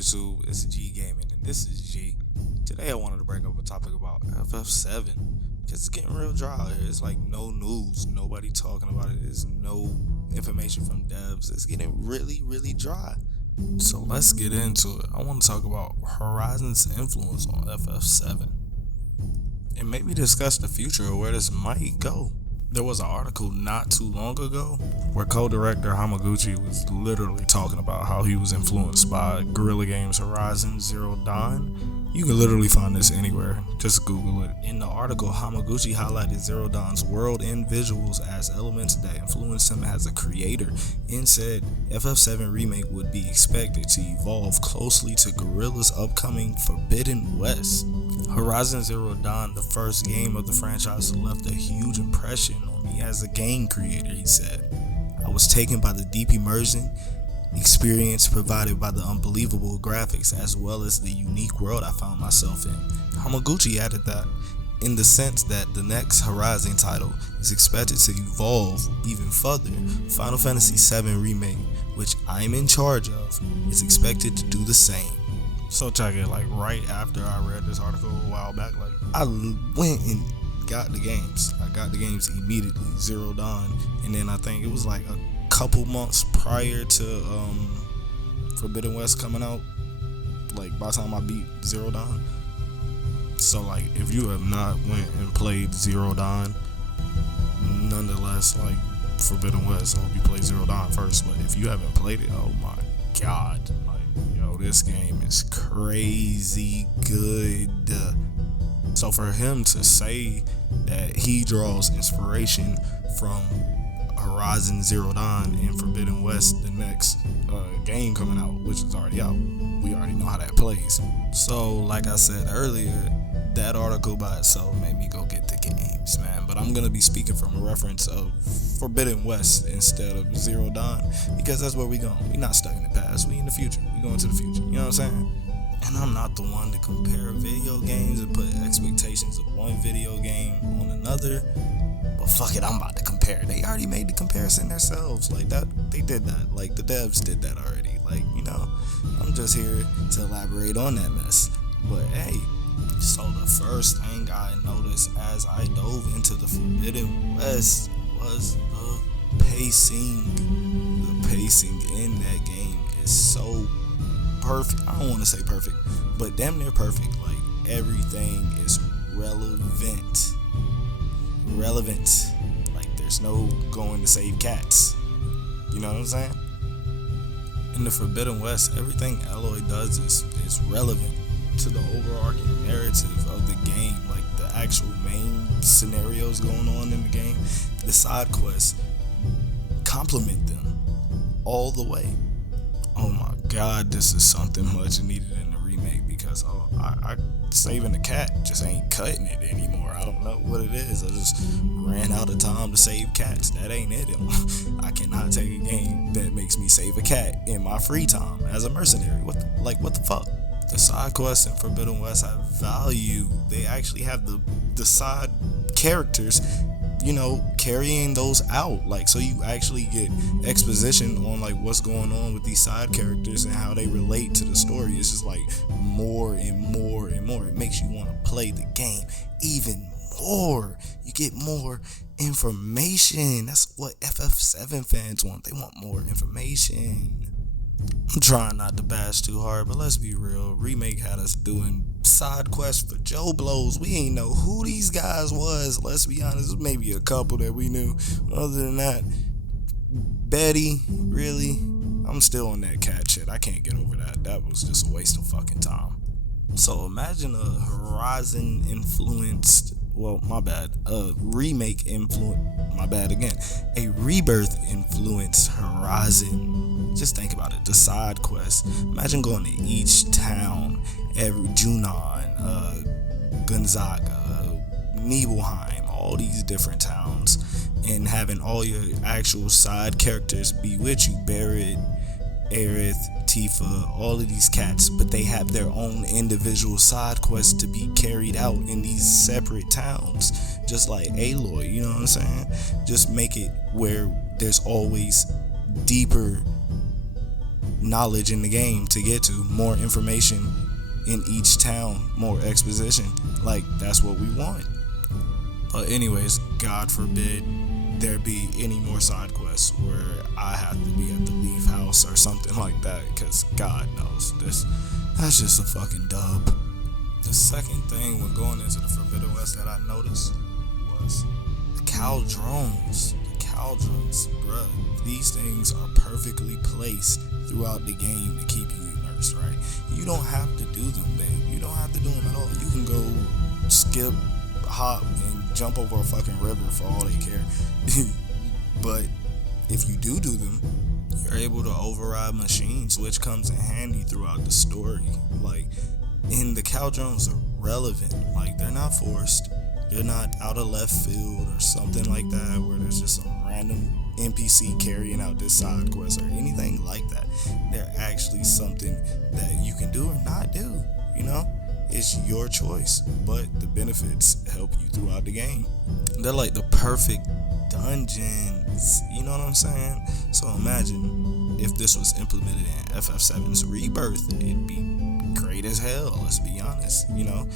YouTube? It's G Gaming, and this is G. Today I wanted to bring up a topic about FF7 because it's getting real dry out here. It's like no news, nobody talking about it. There's no information from devs. It's getting really dry. So let's get into it. I want to talk about Horizons' influence on FF7 and maybe discuss the future of where this might go. There was an article not too long ago where co-director HAMAGUCHI was literally talking about how he was influenced by Guerrilla Games' Horizon Zero Dawn. You can literally find this anywhere, just Google it. In the article, HAMAGUCHI highlighted Zero Dawn's world and visuals as elements that influenced him as a creator, and said FF7 Remake would be expected to evolve closely to Guerrillas' upcoming Forbidden West. Horizon Zero Dawn, the first game of the franchise, left a huge impression on me as a game creator, he said. I was taken by the deep immersion experience provided by the unbelievable graphics as well as the unique world I found myself in. HAMAGUCHI added that, in the sense that the next Horizon title is expected to evolve even further, Final Fantasy VII Remake, which I'm in charge of, is expected to do the same. So check it, like right after I read this article a while back, like I went and got the games. I got the games immediately, Zero Dawn, and then I think it was like a couple months prior to Forbidden West coming out, like by the time I beat Zero Dawn. So like if you have not went and played Zero Dawn, nonetheless, like Forbidden West, I hope you play Zero Dawn first. But if you haven't played it, oh my god, this game is crazy good. So for him to say that he draws inspiration from Horizon Zero Dawn and Forbidden West, the next game coming out, which is already out, we already know how that plays. So like I said earlier, that article by itself made me go get the games, man. But I'm gonna be speaking from a reference of Forbidden West instead of Zero Dawn, because that's where we going. We not stuck in the past, we in the future. We going to the future, you know what I'm saying? And I'm not the one to compare video games and put expectations of one video game on another, but fuck it, I'm about to compare. They already made the comparison themselves, like that. They did that, like the devs did that already. Like, you know, I'm just here to elaborate on that mess. But hey, so the first thing I noticed as I dove into the Forbidden West was the pacing. The pacing in that game is so perfect. I don't want to say perfect, but damn near perfect. Like everything is relevant. Like there's no going to save cats. You know what I'm saying? In the Forbidden West, everything Aloy does is relevant to the overarching narrative of the game, like the actual main scenarios going on in the game. The side quests complement them all the way. Oh my god, this is something much needed in the remake, because I saving the cat just ain't cutting it anymore. I don't know what it is. I just ran out of time to save cats. That ain't it. I cannot take a game that makes me save a cat in my free time as a mercenary. What the fuck? The side quests in Forbidden West have value. They actually have the side characters, you know, carrying those out. Like, so you actually get exposition on like what's going on with these side characters and how they relate to the story. It's just like more and more and more. It makes you want to play the game even more. You get more information. That's what FF7 fans want. They want more information. I'm trying not to bash too hard, but let's be real. Remake had us doing side quests for Joe Blows. We ain't know who these guys was. Let's be honest, maybe a couple that we knew. Other than that, Betty, really? I'm still on that cat shit. I can't get over that. That was just a waste of fucking time. So imagine a Horizon influenced, a remake influence, a Rebirth influenced Horizon. Just think about it, the side quests. Imagine going to each town, every Junon, Gonzaga, Nibelheim, all these different towns, and having all your actual side characters be with you. Barrett, Aerith, Tifa, all of these cats, but they have their own individual side quests to be carried out in these separate towns, just like Aloy, you know what I'm saying? Just make it where there's always deeper knowledge in the game to get to, more information in each town, more exposition. Like, that's what we want. But anyways, God forbid there be any more side quests where I have to be at the Leaf House or something like that, because God knows that's just a fucking dub. The second thing when going into the Forbidden West that I noticed was the cow drones. The cow drones, bruh. These things are perfectly placed throughout the game to keep you immersed, right? You don't have to do them, babe. You don't have to do them at all. You can go skip, hop, and jump over a fucking river for all they care. But if you do them, you're able to override machines, which comes in handy throughout the story. Like, and the cow drones are relevant. Like, they're not forced. They're not out of left field or something like that, where there's just some random NPC carrying out this side quest or anything like that. They're actually something that you can do or not do, you know? It's your choice, but the benefits help you throughout the game. They're like the perfect dungeons, you know what I'm saying? So imagine if this was implemented in FF7's Rebirth, it'd be great as hell, let's be honest, you know?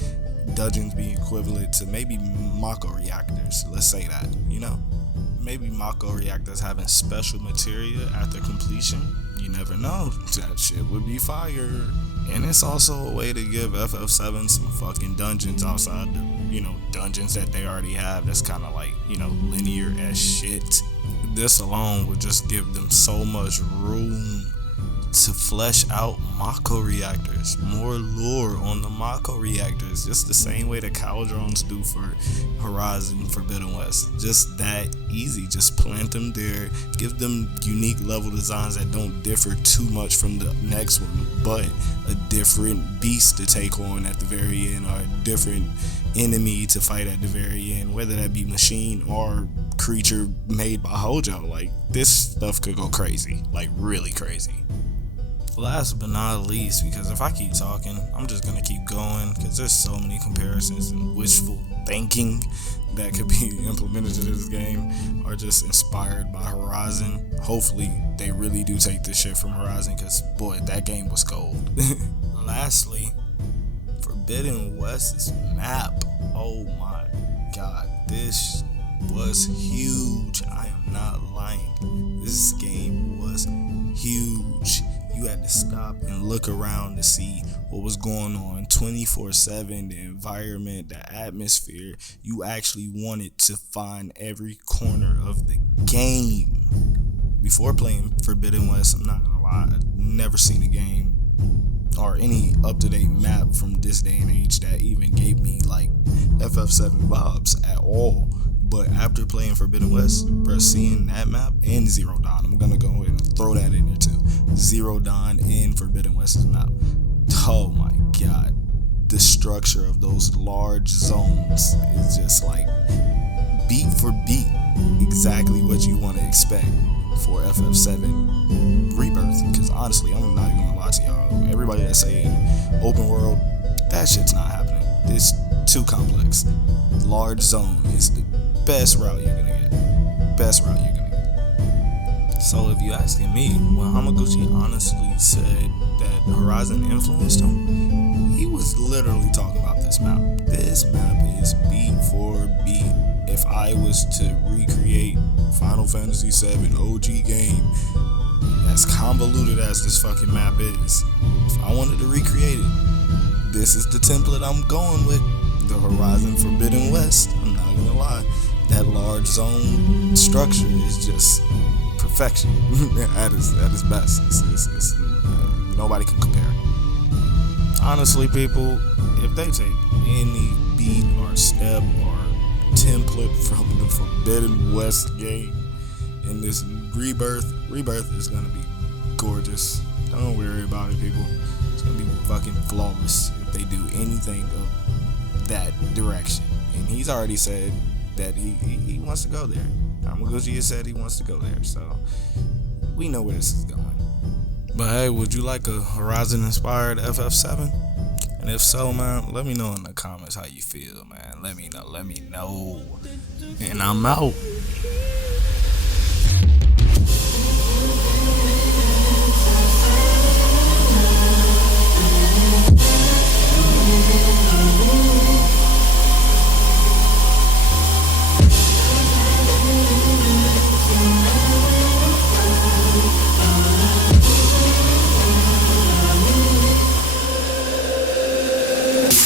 Dungeons being equivalent to maybe Mako reactors, let's say that, you know? Maybe Mako reactors having special materia after completion. You never know, that shit would be fire. And it's also a way to give FF7 some fucking dungeons outside the, you know, dungeons that they already have. That's kind of like, you know, linear as shit. This alone would just give them so much room to flesh out Mako reactors, more lore on the Mako reactors, just the same way the cow drones do for Horizon Forbidden West. Just that easy. Just plant them there, give them unique level designs that don't differ too much from the next one, but a different beast to take on at the very end, or a different enemy to fight at the very end, whether that be machine or creature made by Hojo. Like, this stuff could go crazy, like really crazy. Last but not least, because if I keep talking, I'm just gonna keep going, because there's so many comparisons and wishful thinking that could be implemented to this game, or just inspired by Horizon. Hopefully they really do take this shit from Horizon, because boy, that game was cold. Lastly, Forbidden West's map. Oh my god, this was huge. I am not lying. This game was huge. You had to stop and look around to see what was going on 24/7, the environment, the atmosphere. You actually wanted to find every corner of the game. Before playing Forbidden West, I'm not gonna lie, I've never seen a game or any up-to-date map from this day and age that even gave me like FF7 vibes at all. But after playing Forbidden West, bro, seeing that map and Zero Dawn, I'm gonna go ahead and throw that in there too. Zero Dawn and Forbidden West's map. Oh my god. The structure of those large zones is just like beat for beat exactly what you want to expect for FF7 Rebirth. Because honestly, I'm not even gonna lie to y'all. Everybody that's saying open world, that shit's not happening. It's too complex. Large zone is the best route you're gonna get. Best route you're gonna get. So if you're asking me, when Hamaguchi honestly said that Horizon influenced him, he was literally talking about this map. This map is beat for beat. If I was to recreate Final Fantasy VII OG game, as convoluted as this fucking map is, if I wanted to recreate it, this is the template I'm going with. The Horizon Forbidden West. I'm not gonna lie. That large zone structure is just perfection at its best. It's nobody can compare. Honestly, people, if they take any beat or step or template from the Forbidden West game in this Rebirth is gonna be gorgeous. Don't worry about it, people. It's gonna be fucking flawless if they do anything of that direction. And he's already said that he wants to go there. Hamaguchi has said he wants to go there, so we know where this is going. But hey, would you like a Horizon-inspired FF7? And if so, man, let me know in the comments how you feel, man. Let me know. And I'm out.